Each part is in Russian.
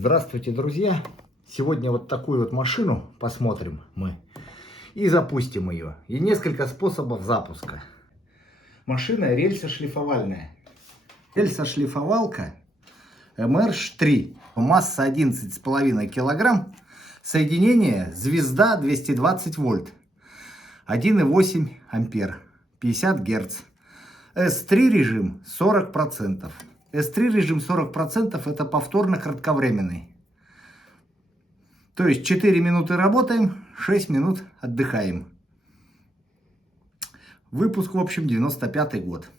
Здравствуйте, друзья! Сегодня вот такую вот машину посмотрим мы и запустим ее. И несколько способов запуска. Машина рельсошлифовальная. Рельсошлифовалка МРШ-3. Масса 11,5 килограмм. Соединение звезда 220 вольт. 1,8 ампер. 50 герц. S3 режим 40%. S3 режим 40% это повторно-кратковременный. То есть 4 минуты работаем, 6 минут отдыхаем. Выпуск, в общем, 95-й год.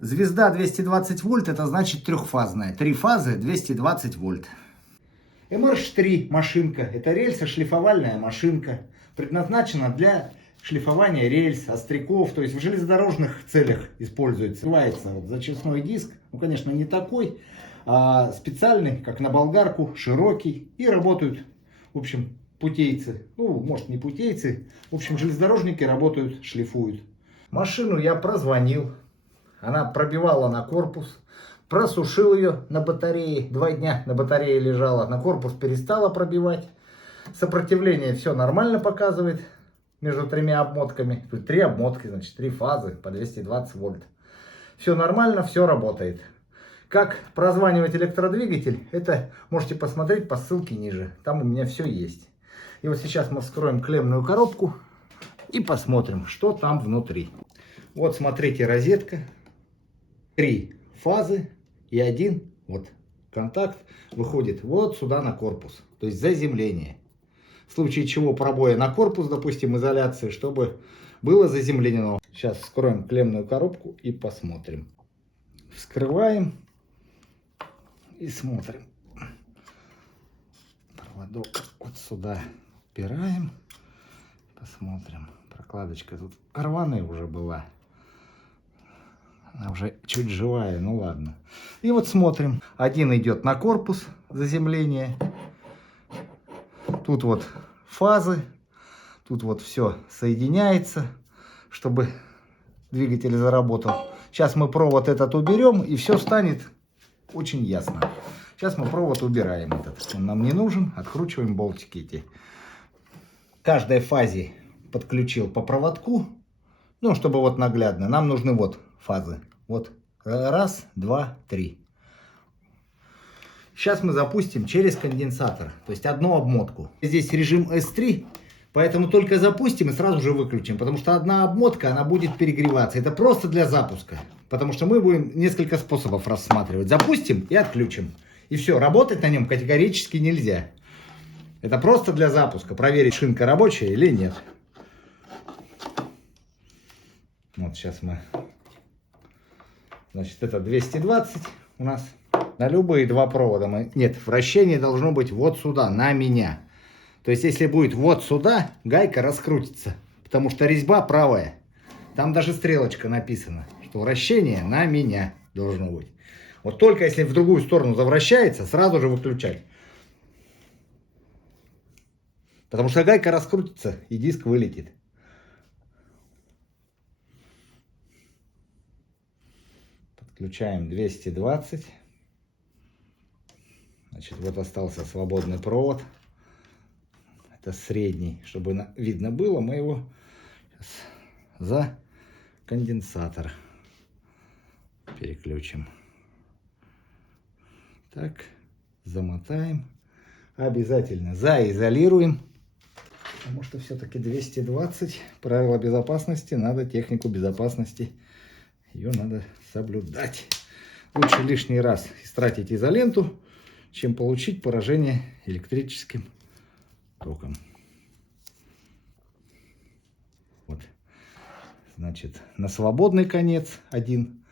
Звезда 220 вольт, это значит трехфазная. 3 фазы 220 вольт. МРШ-3 машинка, это рельсошлифовальная машинка. Предназначена для шлифования рельс, остряков, то есть в железнодорожных целях используется. Называется вот зачистной диск, ну конечно не такой, а специальный, как на болгарку, широкий. И работают, в общем, путейцы, ну может не путейцы, в общем железнодорожники работают, шлифуют. Машину я прозвонил, она пробивала на корпус, просушил ее на батарее, 2 дня на батарее лежала, на корпус перестала пробивать. Сопротивление все нормально показывает. Между 3 обмотками. Тут 3 обмотки, значит 3 фазы по 220 вольт. Все нормально, все работает. Как прозванивать электродвигатель, это можете посмотреть по ссылке ниже. Там у меня все есть. И вот сейчас мы вскроем клеммную коробку и посмотрим, что там внутри. Вот смотрите, розетка. 3 фазы и 1 вот контакт выходит вот сюда на корпус. То есть заземление. В случае чего пробоя на корпус, допустим, изоляции, чтобы было заземлено. Сейчас вскроем клеммную коробку и посмотрим. Вскрываем и смотрим. Проводок вот сюда упираем. Посмотрим. Прокладочка тут рваная уже была. Она уже чуть живая, ну ладно. И вот смотрим. Один идет на корпус заземление. Тут вот фазы, тут вот все соединяется, чтобы двигатель заработал. Сейчас мы провод этот уберем, и все станет очень ясно. Сейчас мы провод убираем этот. Он нам не нужен. Откручиваем болтики эти. В каждой фазе подключил по проводку. Ну, чтобы вот наглядно. Нам нужны вот фазы. Вот. 1, 2, 3. Сейчас мы запустим через конденсатор, то есть одну обмотку. Здесь режим S3, поэтому только запустим и сразу же выключим, потому что одна обмотка, она будет перегреваться. Это просто для запуска, потому что мы будем несколько способов рассматривать. Запустим и отключим. И все, работать на нем категорически нельзя. Это просто для запуска, проверить, шинка рабочая или нет. Вот сейчас мы... Значит, это 220 у нас. На любые 2 провода. Нет, вращение должно быть вот сюда, на меня. То есть, если будет вот сюда, гайка раскрутится. Потому что резьба правая. Там даже стрелочка написана, что вращение на меня должно быть. Вот только если в другую сторону завращается, сразу же выключать. Потому что гайка раскрутится и диск вылетит. Подключаем 220. Значит, вот остался свободный провод. Это средний. Чтобы видно было, мы его сейчас за конденсатор переключим. Так, замотаем. Обязательно заизолируем. Потому что все-таки 220. Правила безопасности. Надо технику безопасности. Ее надо соблюдать. Лучше лишний раз истратить изоленту, чем получить поражение электрическим током. Вот. Значит, на свободный конец один,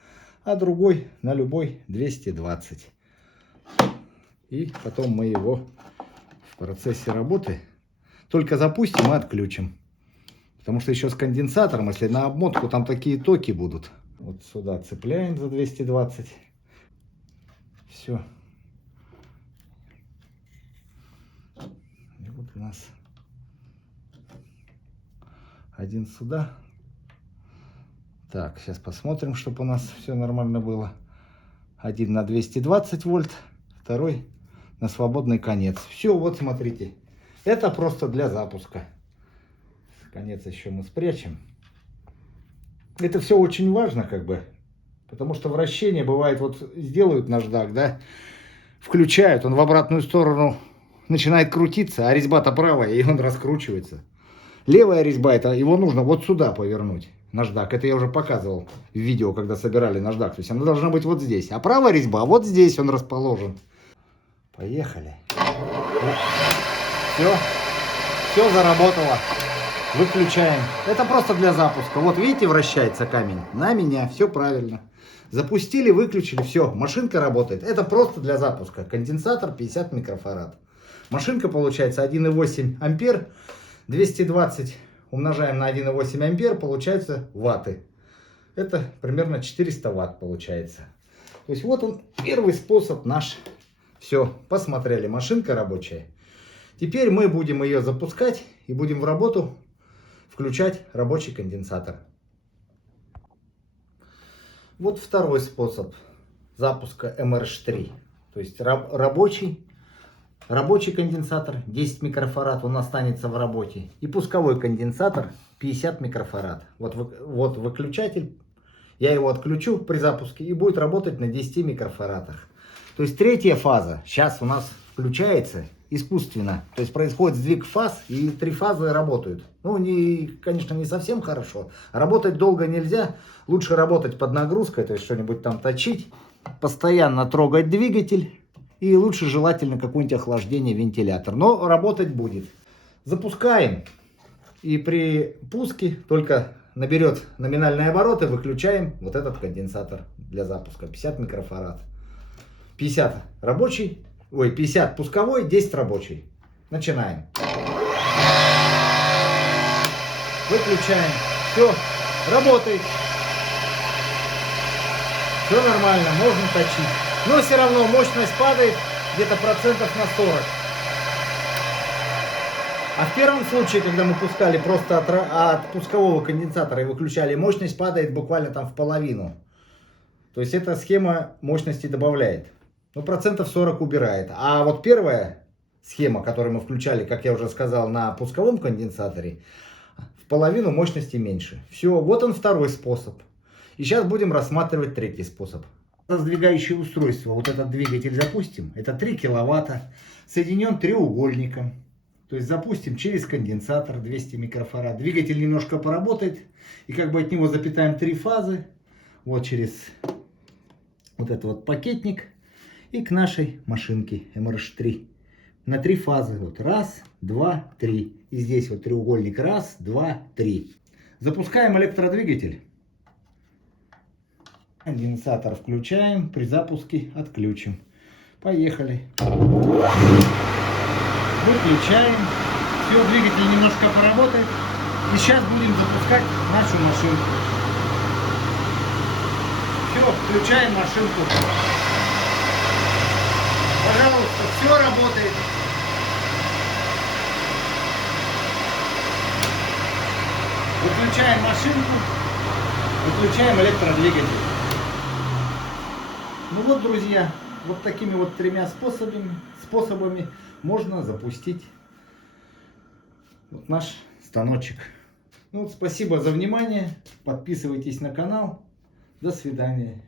а другой на любой 220. И потом мы его в процессе работы только запустим и отключим. Потому что еще с конденсатором, если на обмотку, там такие токи будут. Вот сюда цепляем за 220. Все. И вот у нас один сюда. Так, сейчас посмотрим, чтобы у нас все нормально было. Один на 220 вольт, второй на свободный конец. Все, вот смотрите. Это просто для запуска. Конец еще мы спрячем. Это все очень важно, как бы. Потому что вращение бывает, вот сделают наждак, да, включают, он в обратную сторону начинает крутиться, а резьба-то правая, и он раскручивается. Левая резьба, это его нужно вот сюда повернуть, наждак. Это я уже показывал в видео, когда собирали наждак. То есть она должна быть вот здесь. А правая резьба, вот здесь он расположен. Поехали. Все заработало. Выключаем. Это просто для запуска. Вот видите, вращается камень. На меня. Все правильно. Запустили, выключили. Все. Машинка работает. Это просто для запуска. Конденсатор 50 микрофарад. Машинка получается 1,8 ампер. 220 умножаем на 1,8 ампер. Получается ватты. Это примерно 400 ватт получается. То есть вот он, первый способ наш. Все. Посмотрели. Машинка рабочая. Теперь мы будем ее запускать и будем в работу включать рабочий конденсатор. Вот второй способ запуска MRH3. То есть рабочий конденсатор 10 микрофарад, он останется в работе. И пусковой конденсатор 50 микрофарад. Вот выключатель. Я его отключу при запуске и будет работать на 10 микрофарадах. То есть третья фаза сейчас у нас включается искусственно. То есть происходит сдвиг фаз, и три фазы работают. Ну, конечно, не совсем хорошо. Работать долго нельзя. Лучше работать под нагрузкой, то есть что-нибудь там точить. Постоянно трогать двигатель. И лучше желательно какое-нибудь охлаждение, вентилятор. Но работать будет. Запускаем. И при пуске только наберет номинальные обороты, выключаем вот этот конденсатор для запуска. 50 микрофарад. 50 рабочий. 50 пусковой, 10 рабочий. Начинаем. Выключаем. Все, работает. Все нормально, можно точить. Но все равно мощность падает где-то процентов на 40. А в первом случае, когда мы пускали просто от пускового конденсатора и выключали, мощность падает буквально там в половину. То есть эта схема мощности добавляет. Ну, процентов 40 убирает. А вот первая схема, которую мы включали, как я уже сказал, на пусковом конденсаторе, в половину мощности меньше. Все, вот он второй способ. И сейчас будем рассматривать третий способ. Сдвигающее устройство. Вот этот двигатель запустим. Это 3 киловатта. Соединен треугольником. То есть запустим через конденсатор 200 микрофарад. Двигатель немножко поработает. И как бы от него запитаем 3 фазы. Вот через вот этот вот пакетник. И к нашей машинке MRH3 на 3 фазы. Вот раз, два, три. И здесь вот треугольник. Раз, два, три. Запускаем электродвигатель. Конденсатор включаем. При запуске отключим. Поехали. Выключаем. Все, двигатель немножко поработает. И сейчас будем запускать нашу машинку. Все, включаем машинку. Пожалуйста, все работает. Выключаем машинку, выключаем электродвигатель. Ну вот, друзья, вот такими вот 3 способами можно запустить вот наш станочек. Ну вот, спасибо за внимание. Подписывайтесь на канал. До свидания.